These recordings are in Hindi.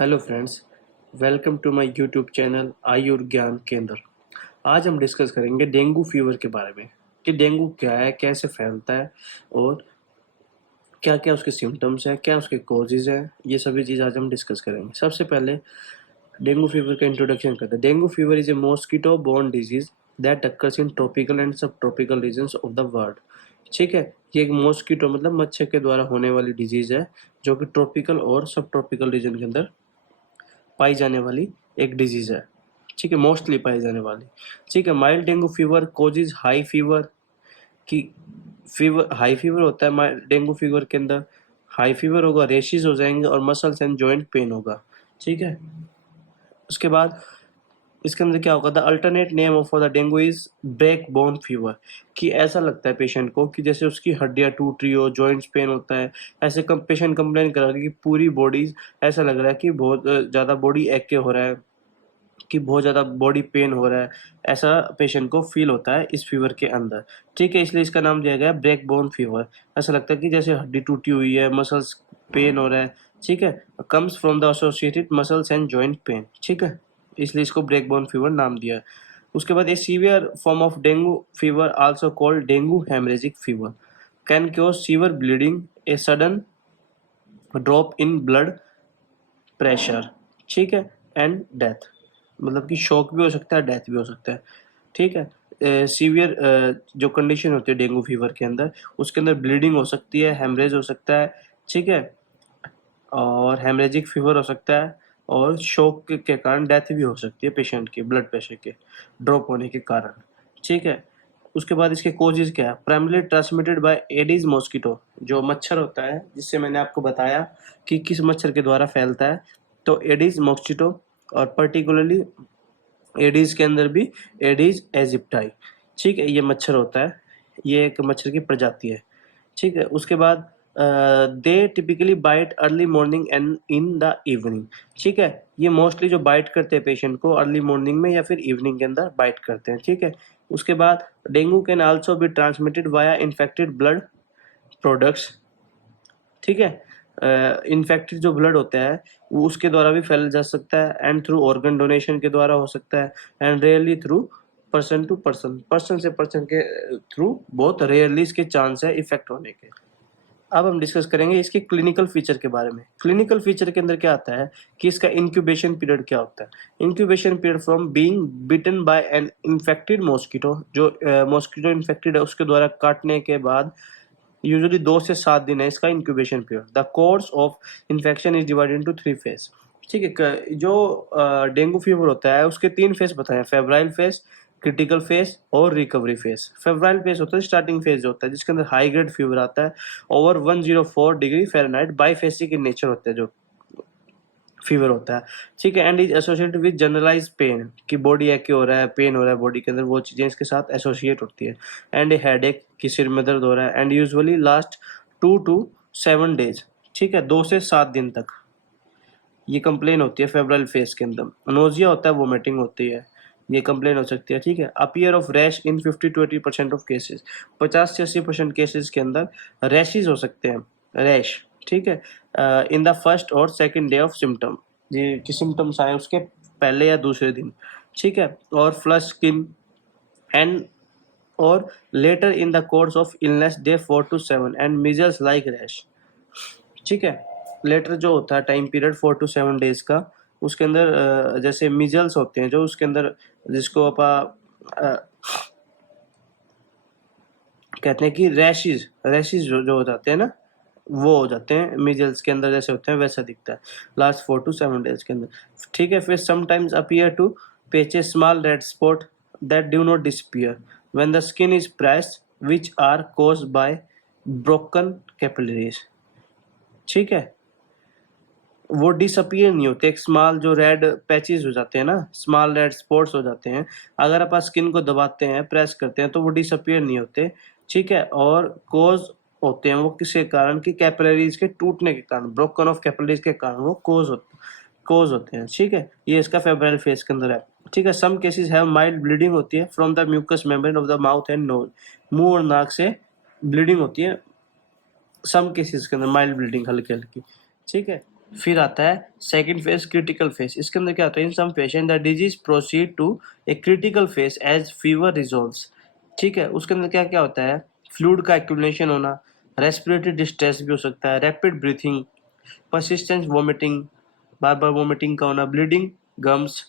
Hello friends, welcome to my YouTube channel Ayur Gyan Kendra. आज हम डिस्कस करेंगे डेंगू फीवर के बारे में कि डेंगू क्या है, कैसे फैलता है और क्या क्या उसके सिम्टम्स हैं, क्या उसके कॉजेज हैं। ये सभी चीज़ आज हम डिस्कस करेंगे। सबसे पहले डेंगू फीवर का इंट्रोडक्शन करते हैं। Dengue fever is a mosquito borne disease that occurs in tropical and sub tropical regions of the world. ठीक है, ये एक मॉस्किटो मतलब मच्छर के द्वारा होने वाली डिजीज है जो कि ट्रॉपिकल और सब ट्रॉपिकल रीजन के अंदर पाई जाने वाली एक डिजीज है। ठीक है, मोस्टली पाई जाने वाली। ठीक है, mild dengue fever causes high fever की हाई फीवर होता है डेंगू फीवर के अंदर। हाई फीवर होगा, रेशेस हो जाएंगे और मसल्स एंड जॉइंट पेन होगा। ठीक है, उसके बाद इसके अंदर क्या होगा, the alternate name of the dengue is break bone fever. कि ऐसा लगता है पेशेंट को कि जैसे उसकी हड्डियां टूट रही हो, जॉइंट्स पेन होता है। ऐसे पेशेंट कंप्लेन करा कि पूरी बॉडी ऐसा लग रहा है कि बहुत ज़्यादा बॉडी एक के हो रहा है, कि बहुत ज़्यादा बॉडी पेन हो रहा है। ऐसा पेशेंट को फील होता है इस फीवर के अंदर। ठीक है, इसलिए इसका नाम दिया गया है ब्रेक बोन फीवर। ऐसा लगता है कि जैसे हड्डी टूटी हुई है, मसल्स पेन हो रहा है। ठीक है, comes from the associated muscles and joint pain. ठीक है, इसलिए इसको ब्रेक बोन फीवर नाम दिया है। उसके बाद ए severe form of dengue fever also called dengue haemorrhagic fever can cure severe bleeding, a sudden drop in blood pressure. ठीक है, एंड डेथ। मतलब कि शॉक भी हो सकता है, डेथ भी हो सकता है। ठीक है, सीवियर जो कंडीशन होती है डेंगू फीवर के अंदर, उसके अंदर ब्लीडिंग हो सकती है, हेमरेज हो सकता है। ठीक है, और हेमरेजिक फीवर हो सकता है और शॉक के कारण डेथ भी हो सकती है पेशेंट की, ब्लड प्रेशर के ड्रॉप होने के कारण। ठीक है, उसके बाद इसके कोजेज क्या है, primarily transmitted by Aedes mosquito, जो मच्छर होता है जिससे मैंने आपको बताया कि किस मच्छर के द्वारा फैलता है, तो एडिस मॉस्किटो। और पर्टिकुलरली एडीज के अंदर भी एडीज एजिप्टाई। ठीक है, ये मच्छर होता है, ये एक मच्छर की प्रजाति है। ठीक है, उसके बाद they typically bite early morning and in the evening. ठीक है, ये मोस्टली जो बाइट करते हैं पेशेंट को अर्ली मॉर्निंग में या फिर इवनिंग के अंदर बाइट करते हैं। ठीक है, उसके बाद dengue can also be transmitted via infected blood products. ठीक है, इन्फेक्टेड जो ब्लड होता है वो उसके द्वारा भी फैल जा सकता है, एंड थ्रू ऑर्गन डोनेशन के द्वारा हो सकता है, and rarely through person to person, person से पर्सन के थ्रू बहुत रेयरली इसके चांस है इफेक्ट होने के। अब हम डिस्कस करेंगे इसके क्लिनिकल फीचर के बारे में। क्लिनिकल फीचर के अंदर क्या आता है कि इसका इंक्यूबेशन पीरियड क्या होता है। Incubation period from being bitten by an infected mosquito, जो मॉस्किटो इन्फेक्टेड है उसके द्वारा काटने के बाद यूजुअली 2 से 7 दिन है इसका incubation period. The course of infection is divided into 3 phase. ठीक है, जो डेंगू फीवर होता है उसके 3 फेज बताए हैं, फेब्राइल फेज, क्रिटिकल फेज और रिकवरी फेज। फेब्राइल फेज होता है स्टार्टिंग फेज होता है जिसके अंदर हाई ग्रेड फीवर आता है, over 104 degree Fahrenheit, biphasic in nature होता है जो फीवर होता है। ठीक है, and is associated with generalise pain, कि बॉडी एक हो रहा है, पेन हो रहा है बॉडी के अंदर, वो चीज़ें इसके साथ एसोसिएट होती है। एंड ए हेडेक, कि सिर में दर्द हो रहा है, and usually last 2 to 7 days. ठीक है, 2 से 7 दिन तक ये कंप्लेन होती है फेब्रल फेज के अंदर। नोजिया होता है, वोमिटिंग होती है, ये कंप्लेन हो सकती है। ठीक है, appear of rash in 50 to 80% of cases, 50 से 80% केसेस के अंदर रैशेज हो सकते हैं, रैश। ठीक है, इन द फर्स्ट और सेकंड डे ऑफ सिम्टम, ये कि सिम्टम्स आए उसके पहले या दूसरे दिन। ठीक है, और फ्लश स्किन एंड और later in the course of illness day 4 to 7 and measles like rash. ठीक है, लेटर जो होता है टाइम पीरियड 4 to 7 डेज का, उसके अंदर जैसे मीजल्स होते हैं जो उसके अंदर, जिसको कहते हैं कि रैशेज, रैशेज जो हो जाते हैं ना, वो हो जाते हैं मीजल्स के अंदर जैसे होते हैं वैसा दिखता है लास्ट 4 to 7 डेज के अंदर। ठीक है, फिर sometimes appear to petechiae small red spot that do not disappear when the skin is pressed which are caused by broken capillaries. ठीक है, वो डिसअपीयर नहीं होते, एक स्मॉल जो रेड पैचेस हो जाते हैं ना, स्मॉल रेड स्पॉट्स हो जाते हैं, अगर आप स्किन को दबाते हैं, प्रेस करते हैं तो वो डिसअपीयर नहीं होते। ठीक है, और कोज होते हैं वो किसके कारण, कि कैपिलरीज के टूटने के कारण, ब्रोकन ऑफ कैपिलरीज के कारण वो कोज होते हैं। ठीक है, ये इसका फेब्राइल फेज के अंदर है। ठीक है, some cases have mild bleeding होती है from the mucous membrane of the mouth and nose, मुंह और नाक से ब्लीडिंग होती है सम केसेस के अंदर, माइल्ड ब्लीडिंग हल्की हल्की। ठीक है, फिर आता है सेकंड फेज, क्रिटिकल फेज। इसके अंदर क्या होता है, in some patient the disease proceed to a critical phase as fever resolves. ठीक है, उसके अंदर क्या क्या होता है, फ्लूइड का एक्यूमुलेशन होना, रेस्पिरेटरी डिस्ट्रेस भी हो सकता है, रैपिड ब्रीथिंग, परसिस्टेंट वोमिटिंग, बार बार वोमिटिंग का होना, ब्लीडिंग गम्स,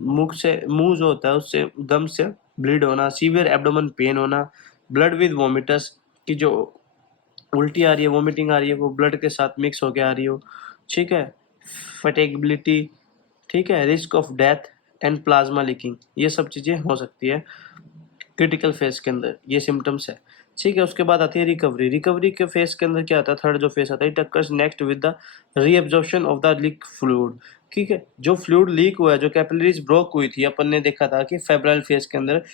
मुंह जो होता है उससे गम से ब्लीड होना, सीवियर एब्डोमेन पेन होना, ब्लड विद वोमिटस, की जो उल्टी आ रही है, वोमिटिंग आ रही है, वो ब्लड के साथ मिक्स होके आ रही हो। ठीक है, फटेगबिलिटी, ठीक है, risk of death and plasma leaking, ये सब चीज़ें हो सकती है क्रिटिकल फेज के अंदर, ये सिम्टम्स है। ठीक है, उसके बाद आती है रिकवरी। रिकवरी के फेज के अंदर क्या आता है, थर्ड जो फेज आता है, it occurs next with the reabsorption of the leak fluid. ठीक है, जो फ्लूइड लीक हुआ है, जो कैपिलरीज ब्रोक हुई थी, अपन ने देखा था कि फेब्राइल फेज के अंदर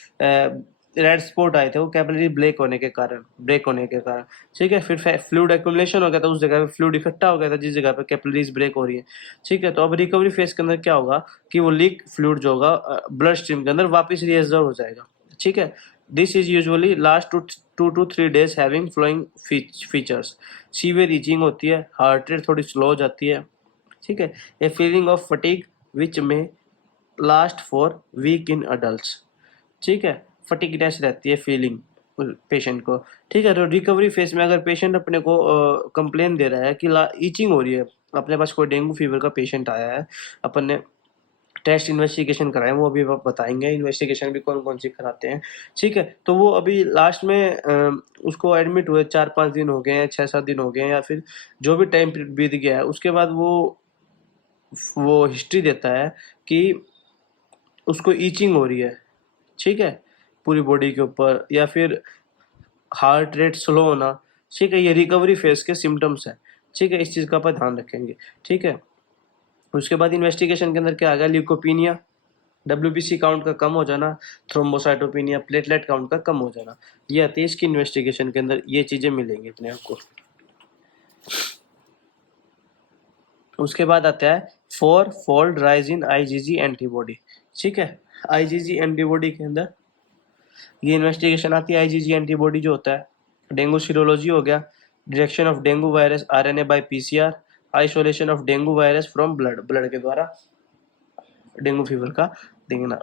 रेड स्पॉट आए थे, वो कैपिलरी ब्रेक होने के कारण। ठीक है, फिर फ्लूइड एक्यूमुलेशन हो गया था, उस जगह पे फ्लूइड इकट्ठा हो गया था जिस जगह पे कैपिलरीज ब्रेक हो रही है। ठीक है, तो अब रिकवरी फेज के अंदर क्या होगा कि वो लीक फ्लूइड जो होगा ब्लड स्ट्रीम के अंदर वापस रीअब्जॉर्ब हो जाएगा। ठीक है, this is usually last to to 3 days having flowing features. Severe itching होती है, हार्ट रेट थोड़ी स्लो हो जाती है। ठीक है, a feeling of fatigue which में last for week in adult. ठीक है, फटीगनेस रहती है फीलिंग पेशेंट को। ठीक है, तो रिकवरी फेज में अगर पेशेंट अपने को कंप्लेन दे रहा है कि ईचिंग हो रही है, अपने पास कोई डेंगू फीवर का पेशेंट आया है, अपन ने टेस्ट इन्वेस्टिगेशन कराए, वो अभी बताएंगे इन्वेस्टिगेशन भी कौन कौन सी कराते हैं। ठीक है, तो वो अभी लास्ट में उसको एडमिट हुए 4-5 दिन हो गए हैं, 6-7 दिन हो गए हैं, या फिर जो भी टाइम पीरियड बीत गया है, उसके बाद वो हिस्ट्री देता है कि उसको ईचिंग हो रही है। ठीक है, पूरी बॉडी के ऊपर, या फिर हार्ट रेट स्लो होना। ठीक है, ये रिकवरी फेज के सिम्टम्स है। ठीक है, इस चीज़ का अपन ध्यान रखेंगे। ठीक है, उसके बाद इन्वेस्टिगेशन के अंदर क्या आ गया, ल्यूकोपीनिया, डब्ल्यूबीसी काउंट का कम हो जाना, थ्रोम्बोसाइटोपिनिया, प्लेटलेट काउंट का कम हो जाना, ये आती है इसकी इन्वेस्टिगेशन के अंदर, ये चीजें मिलेंगी अपने आपको। उसके बाद आता है four fold rise in IgG antibody. ठीक है, आईजीजी एंटीबॉडी के अंदर ये इन्वेस्टिगेशन आती है। आईजीजी एंटीबॉडी जो होता है, डेंगू सीरोलॉजी हो गया, detection of dengue virus RNA by PCR, isolation of dengue virus from blood के द्वारा डेंगू फीवर का देखना।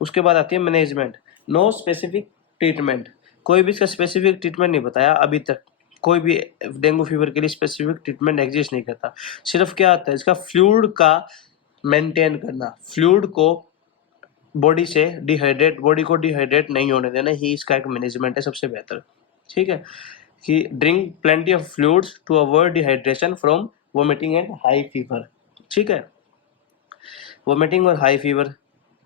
उसके बाद आती है मैनेजमेंट। नो स्पेसिफिक ट्रीटमेंट, कोई भी इसका स्पेसिफिक ट्रीटमेंट नहीं बताया अभी तक, कोई भी डेंगू फीवर के लिए स्पेसिफिक ट्रीटमेंट एग्जिस्ट नहीं करता। सिर्फ क्या आता है, इसका फ्लूइड का मेंटेन करना, फ्लूइड को बॉडी को डिहाइड्रेट नहीं होने देना ही इसका एक मैनेजमेंट है सबसे बेहतर। ठीक है, कि drink plenty of fluids to avoid dehydration from vomiting and high fever. ठीक है, वोमिटिंग और हाई फीवर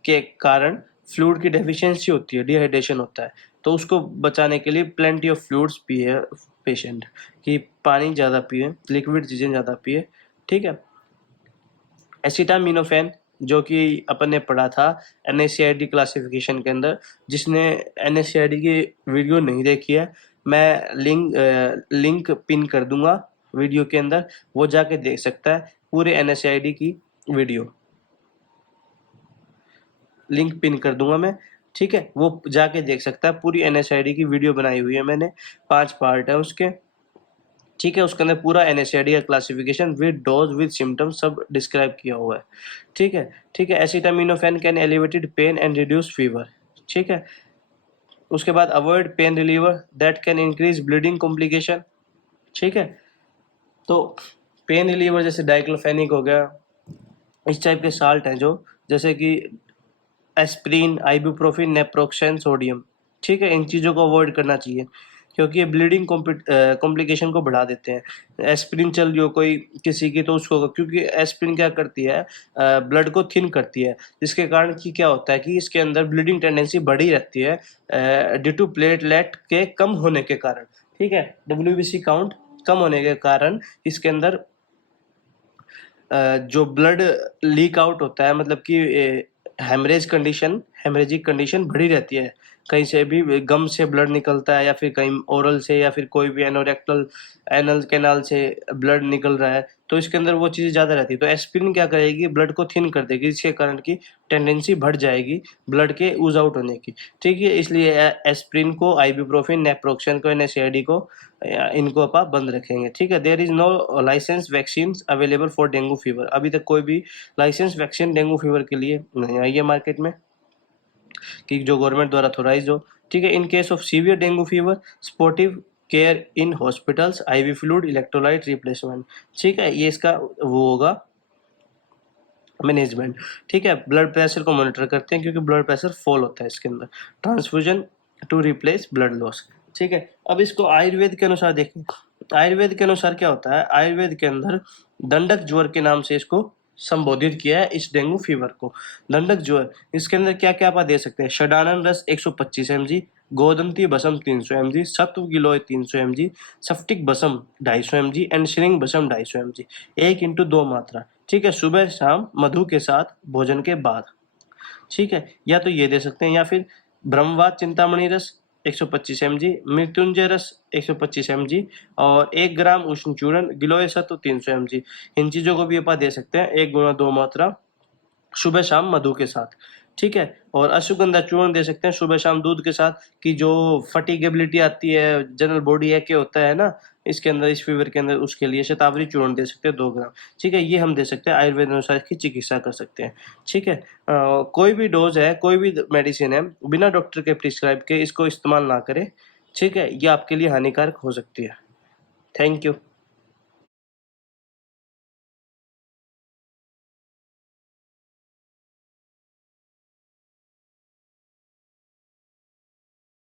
के कारण फ्लूइड की डेफिशिएंसी होती है, डिहाइड्रेशन होता है, तो उसको बचाने के लिए प्लेंटी ऑफ फ्लूइड्स पिए पेशेंट, कि पानी ज़्यादा पिए, लिक्विड चीज़ें ज़्यादा पिए। ठीक है, एसिटामिनोफेन, जो कि अपन ने पढ़ा था NSAID क्लासिफिकेशन के अंदर, जिसने NSAID की वीडियो नहीं देखी है, मैं लिंक पिन कर दूंगा वीडियो के अंदर, वो जाके देख सकता है पूरे NSAID की वीडियो, लिंक पिन कर दूंगा मैं। ठीक है, वो जाके देख सकता है, पूरी NSAID की वीडियो बनाई हुई है मैंने, 5 पार्ट है उसके। ठीक है, उसके अंदर पूरा NSAID का classification with dose with symptoms सब डिस्क्राइब किया हुआ है। ठीक है, ठीक है, acetaminophen can elevated pain and reduce fever. ठीक है, उसके बाद avoid pain reliever that can increase bleeding complication. ठीक है, तो पेन रिलीवर जैसे डाइक्लोफेनिक हो गया, इस टाइप के साल्ट हैं जो, जैसे कि एस्प्रिन, आइबुप्रोफिन, नेप्रोक्सेन, सोडियम। ठीक है, इन चीज़ों को अवॉइड करना चाहिए, क्योंकि ये ब्लीडिंग कॉम्प्लिकेशन को बढ़ा देते हैं। एस्प्रिन चल रही हो कोई किसी की, तो उसको, क्योंकि एस्प्रिन क्या करती है, ब्लड को थिन करती है, जिसके कारण कि क्या होता है कि इसके अंदर ब्लीडिंग टेंडेंसी बढ़ी रहती है ड्यू टू प्लेटलेट के कम होने के कारण। ठीक है, WBC काउंट कम होने के कारण इसके अंदर जो ब्लड लीक आउट होता है, मतलब कि हेमरेजिक कंडीशन बढ़ी रहती है कहीं से भी गम से ब्लड निकलता है या फिर कहीं ओरल से या फिर कोई भी एनोरेक्टल एनल कैनाल से ब्लड निकल रहा है, तो इसके अंदर वो चीज़ें ज़्यादा रहती है। तो एस्पिरिन क्या करेगी, ब्लड को थिन कर देगी, जिसके कारण की टेंडेंसी बढ़ जाएगी ब्लड के ऊज आउट होने की। ठीक है, इसलिए एस्पिरिन को, आइबुप्रोफेन, नेप्रोक्सन को, एनएसएआईडी को, इनको आप बंद रखेंगे। ठीक है, there is no licence vaccine available for dengue fever. अभी तक कोई भी लाइसेंस वैक्सीन डेंगू फीवर के लिए नहीं आई है मार्केट में कि जो गवर्नमेंट द्वारा थोराइज हो। ठीक है, in case of severe dengue fever, sportive care in hospitals, IV fluid, electrolyte replacement. ठीक है, ये इसका वो होगा मैनेजमेंट। ठीक है, ब्लड प्रेशर को मॉनिटर करते हैं क्योंकि ब्लड प्रेशर फॉल होता है इसके अंदर। Transfusion to replace blood loss. ठीक है, अब इसको आयुर्वेद के अनुसार देखें। आयुर्वेद के अनुसार क्या होता है, आयुर्वेद के अंदर दंडक ज्वर के नाम से इसको संबोधित किया है इस डेंगू फीवर को। दंडक ज्वर, इसके अंदर क्या क्या आप दे सकते हैं, षडानन रस 125 mg, गोदंती बसम 300 mg, सत्व गिलोय 300 mg, सफ्टिक बसम 250 mg एंड श्रिंग बसम 250 mg, 1 × 2 मात्रा। ठीक है, सुबह शाम मधु के साथ भोजन के बाद। ठीक है, या तो ये दे सकते हैं या फिर ब्रह्मवात चिंतामणि रस 125 mg, मृत्युंजय रस 125 mg और 1 ग्राम उष्ण चूर्ण, गिलोय सत्व 300 mg। इन चीजों को भी आप दे सकते हैं 1 × 2 मात्रा सुबह शाम मधु के साथ। ठीक है, और अश्वगंधा चूर्ण दे सकते हैं सुबह शाम दूध के साथ, कि जो फटीगेबिलिटी आती है, जनरल बॉडी है क्या होता है ना इसके अंदर, इस फीवर के अंदर, उसके लिए शतावरी चूर्ण दे सकते हैं 2 ग्राम। ठीक है, ये हम दे सकते हैं, आयुर्वेद अनुसार इसकी चिकित्सा कर सकते हैं। ठीक है, कोई भी डोज है, कोई भी मेडिसिन है, बिना डॉक्टर के प्रिस्क्राइब के इसको इस्तेमाल ना करें। ठीक है, ये आपके लिए हानिकारक हो सकती है। Thank you.